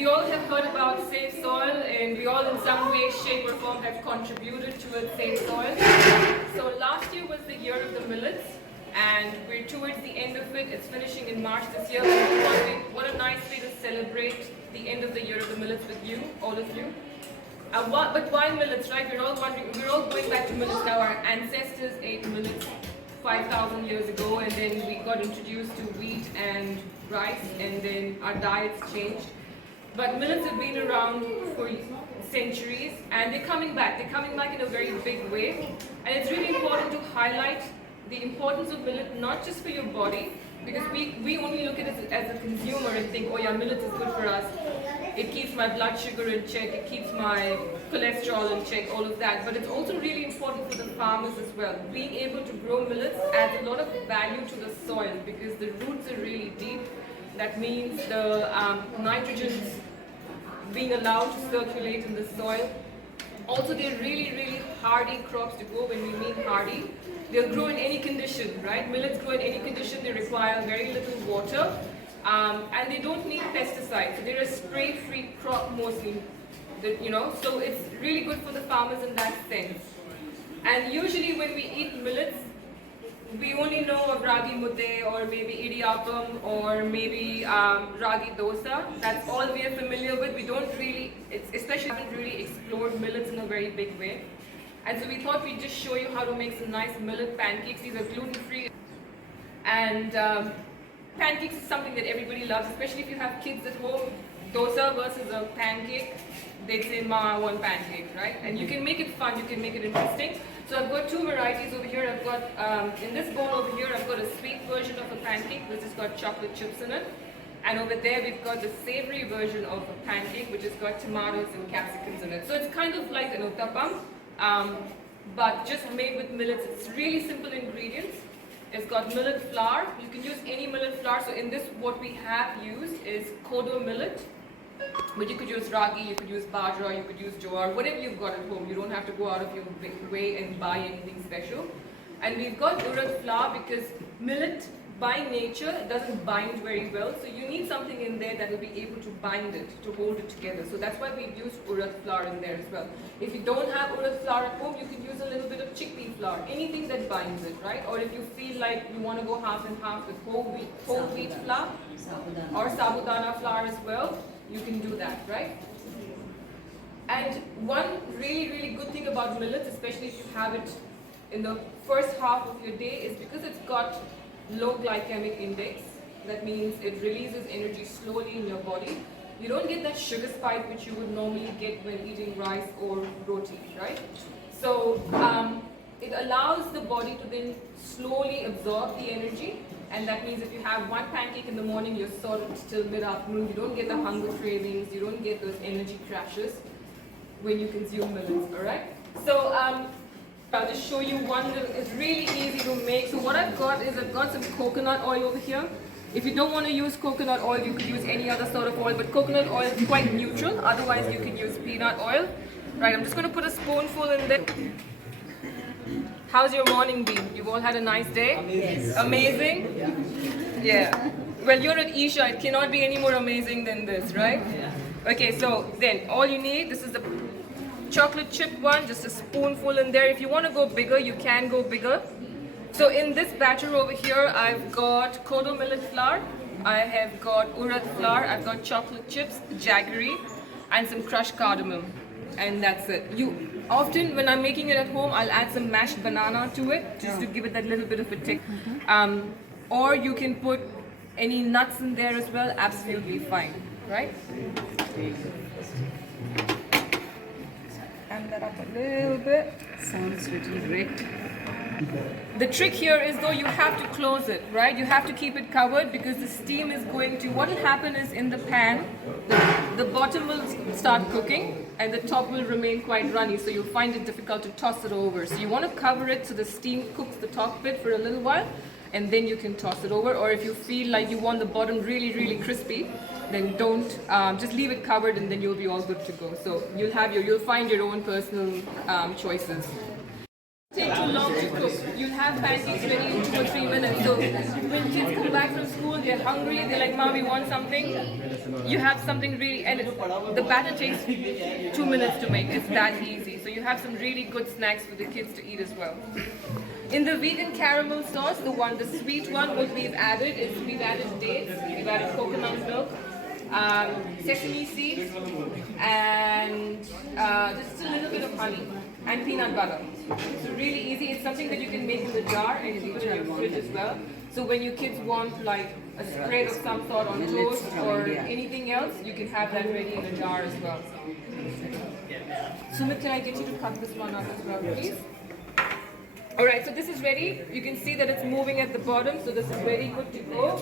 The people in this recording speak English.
we all have heard about safe soil, and we all in some way, shape or form have contributed towards safe soil. So last year was the year of the millets, and we're towards the end of it. It's finishing in March this year. What a nice way to celebrate the end of the year of the millets with you, all of you. But why millets, right? We're all wondering, we're all going back to millets now. Our ancestors ate millets 5,000 years ago, and then we got introduced to wheat and rice, and then our diets changed. But millets have been around for centuries, and they're coming back. They're coming back in a very big way. And it's really important to highlight the importance of millet, not just for your body, because we only look at it as a consumer and think, oh yeah, millet is good for us. It keeps my blood sugar in check, it keeps my cholesterol in check, all of that. But it's also really important for the farmers as well. Being able to grow millets adds a lot of value to the soil because the roots are really deep. That means the nitrogen's being allowed to circulate in the soil. Also, they're really, really hardy crops to grow. When we mean hardy, they'll grow in any condition, right? Millets grow in any condition. They require very little water. And they don't need pesticides. So they're a spray-free crop mostly, so it's really good for the farmers in that sense. And usually when we eat millets, we only know of ragi mudde or maybe idiyappam or maybe ragi dosa. That's all we are familiar with. We don't really, especially haven't really explored millets in a very big way. And so we thought we'd just show you how to make some nice millet pancakes. These are gluten-free. And pancakes is something that everybody loves, especially if you have kids at home. Dosa versus a pancake, they'd say, Ma, I want pancake, right? And you can make it fun, you can make it interesting. So I've got two varieties over here. I've got, in this bowl over here, I've got a sweet version of a pancake, which has got chocolate chips in it. And over there, we've got the savory version of a pancake, which has got tomatoes and capsicums in it. So it's kind of like an uttapam, but just made with millets. It's really simple ingredients. It's got millet flour. You can use any millet flour. So in this, what we have used is kodo millet. But you could use ragi, you could use bajra, you could use jowar, whatever you've got at home. You don't have to go out of your way and buy anything special. And we've got urad flour because millet by nature doesn't bind very well. So you need something in there that will be able to bind it, to hold it together. So that's why we've used urad flour in there as well. If you don't have urad flour at home, you can use a little bit of chickpea flour, anything that binds it, right? Or if you feel like you want to go half and half with whole wheat flour or sabudana flour as well, you can do that, right? And one really, really good thing about millets, especially if you have it in the first half of your day, is because it's got low glycemic index. That means it releases energy slowly in your body. You don't get that sugar spike which you would normally get when eating rice or roti, right? So it allows the body to then slowly absorb the energy. And that means if you have one pancake in the morning, you're solid till mid-afternoon. You don't get the hunger cravings. You don't get those energy crashes when you consume millets, all right? So I'll just show you one that is really easy to make. So what I've got is I've got some coconut oil over here. If you don't want to use coconut oil, you could use any other sort of oil, but coconut oil is quite neutral. Otherwise, you can use peanut oil. Right, I'm just going to put a spoonful in there. How's your morning been? You've all had a nice day? Amazing. Amazing? Yeah. Well, you're at Isha. It cannot be any more amazing than this, right? Yeah. Okay, so then all you need, this is the chocolate chip one, just a spoonful in there. If you want to go bigger, you can go bigger. So in this batter over here, I've got kodo millet flour, I have got urad flour, I've got chocolate chips, jaggery, and some crushed cardamom. And that's it. Often when I'm making it at home, I'll add some mashed banana to it, just to give it that little bit of a tick. Or you can put any nuts in there as well, absolutely fine, right? Add that up a little bit. Sounds really great. The trick here is though you have to close it, right? You have to keep it covered because the steam is going to, what will happen is in the pan, the bottom will start cooking and the top will remain quite runny, so you'll find it difficult to toss it over. So you want to cover it so the steam cooks the top bit for a little while and then you can toss it over. Or if you feel like you want the bottom really, really crispy, then don't, just leave it covered and then you'll be all good to go. So you'll find your own personal choices. Take too long to cook. You'll have pancakes ready in 2 or 3 minutes. So when kids come back from school, they're hungry, they're like, Mom, we want something. You have something really, and the batter takes 2 minutes to make. It's that easy. So you have some really good snacks for the kids to eat as well. In the vegan caramel sauce, the sweet one, what we've added dates, we've added coconut milk, sesame seeds, and just a little bit of honey and peanut butter. So really easy. It's something that you can make in the jar and you can put it in the fridge as well. So when your kids want like a spread of some sort on toast or anything else, you can have that ready in a jar as well. Sumit, can I get you to cut this one up as well, please? Alright, so this is ready. You can see that it's moving at the bottom, so this is very good to go.